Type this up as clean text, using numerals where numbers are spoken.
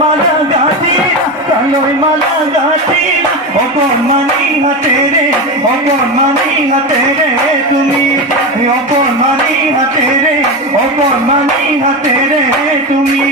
মালা গাঁথি না, কালোই মালা গাঁথি না, অপমানি হাতে রে, অপমানি হাতে রে তুমি, অপমানি হাতে রে, অপমানি হাতে রে তুমি।